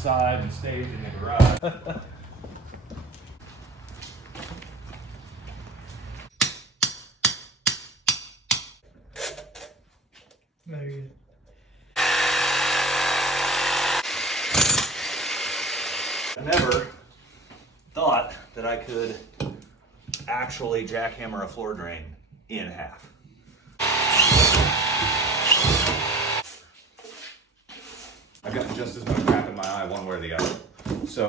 side and stage in the garage. Very good. I never thought that I could actually jackhammer a floor drain in half. I've got just as much crap in my eye one way or the other. So